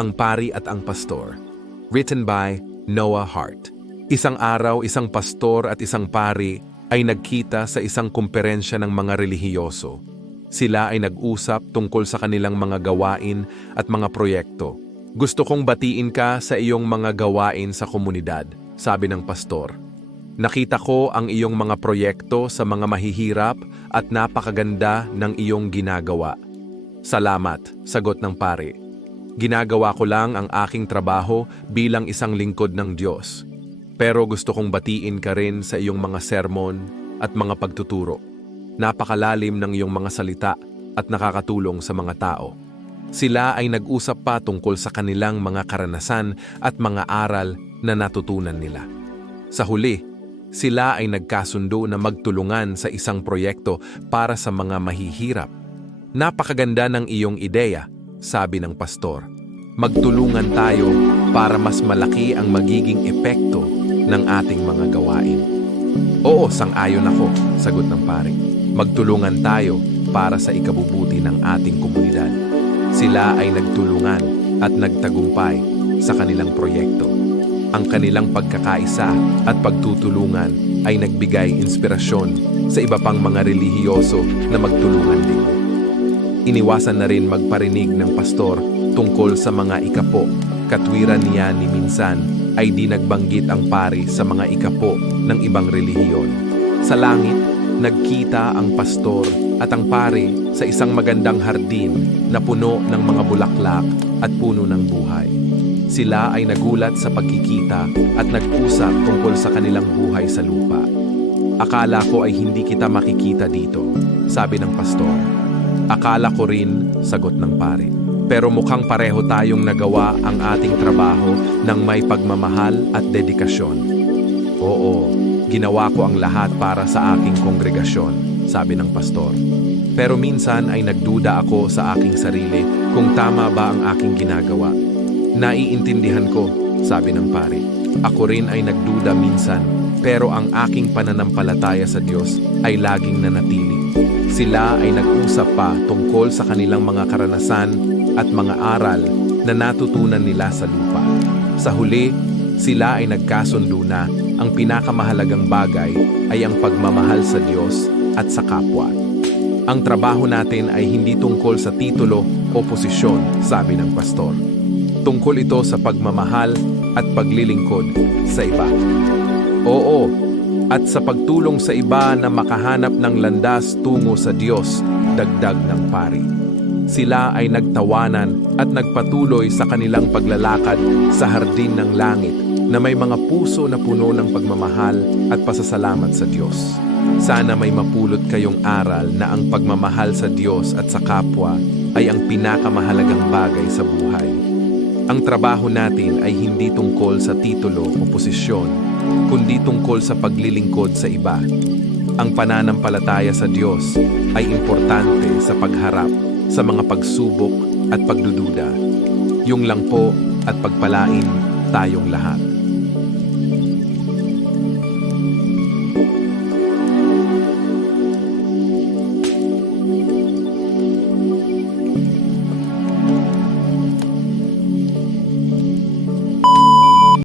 Ang Pari at ang Pastor. Written by Noah Hart. Isang araw, isang pastor at isang pari ay nagkita sa isang kumperensya ng mga relihiyoso. Sila ay nag-usap tungkol sa kanilang mga gawain at mga proyekto. Gusto kong batiin ka sa iyong mga gawain sa komunidad, sabi ng pastor. Nakita ko ang iyong mga proyekto sa mga mahihirap at napakaganda ng iyong ginagawa. Salamat, sagot ng pare. Ginagawa ko lang ang aking trabaho bilang isang lingkod ng Diyos. Pero gusto kong batiin ka rin sa iyong mga sermon at mga pagtuturo. Napakalalim ng iyong mga salita at nakakatulong sa mga tao. Sila ay nag-usap pa tungkol sa kanilang mga karanasan at mga aral na natutunan nila. Sa huli, sila ay nagkasundo na magtulungan sa isang proyekto para sa mga mahihirap. Napakaganda ng iyong ideya, sabi ng pastor. Magtulungan tayo para mas malaki ang magiging epekto ng ating mga gawain. Oo, sang-ayon ako, sagot ng pare. Magtulungan tayo para sa ikabubuti ng ating komunidad. Sila ay nagtulungan at nagtagumpay sa kanilang proyekto. Ang kanilang pagkakaisa at pagtutulungan ay nagbigay inspirasyon sa iba pang mga relihiyoso na magtulungan din. Iniwasan na rin magparinig ng pastor tungkol sa mga ikapo. Katwiran niya ni minsan ay di nagbanggit ang pari sa mga ikapo ng ibang relihiyon. Sa langit, nagkita ang pastor at ang pari sa isang magandang hardin na puno ng mga bulaklak at puno ng buhay. Sila ay nagulat sa pagkikita at nag-usap tungkol sa kanilang buhay sa lupa. Akala ko ay hindi kita makikita dito, sabi ng pastor. Akala ko rin, sagot ng pare. Pero mukhang pareho tayong nagawa ang ating trabaho ng may pagmamahal at dedikasyon. Oo, ginawa ko ang lahat para sa aking kongregasyon, sabi ng pastor. Pero minsan ay nagduda ako sa aking sarili kung tama ba ang aking ginagawa. Naiintindihan ko, sabi ng pare. Ako rin ay nagduda minsan, pero ang aking pananampalataya sa Diyos ay laging nanatili. Sila ay nag-usap pa tungkol sa kanilang mga karanasan at mga aral na natutunan nila sa lupa. Sa huli, sila ay nagkasundo na ang pinakamahalagang bagay ay ang pagmamahal sa Diyos at sa kapwa. Ang trabaho natin ay hindi tungkol sa titulo o posisyon, sabi ng pastor. Tungkol ito sa pagmamahal at paglilingkod sa iba. Oo, at sa pagtulong sa iba na makahanap ng landas tungo sa Diyos, dagdag ng pari. Sila ay nagtawanan at nagpatuloy sa kanilang paglalakad sa hardin ng langit na may mga puso na puno ng pagmamahal at pasasalamat sa Diyos. Sana may mapulot kayong aral na ang pagmamahal sa Diyos at sa kapwa ay ang pinakamahalagang bagay sa buhay. Ang trabaho natin ay hindi tungkol sa titulo o posisyon, kundi tungkol sa paglilingkod sa iba. Ang pananampalataya sa Diyos ay importante sa pagharap sa mga pagsubok at pagdududa. Yung lang po at pagpalain tayong lahat.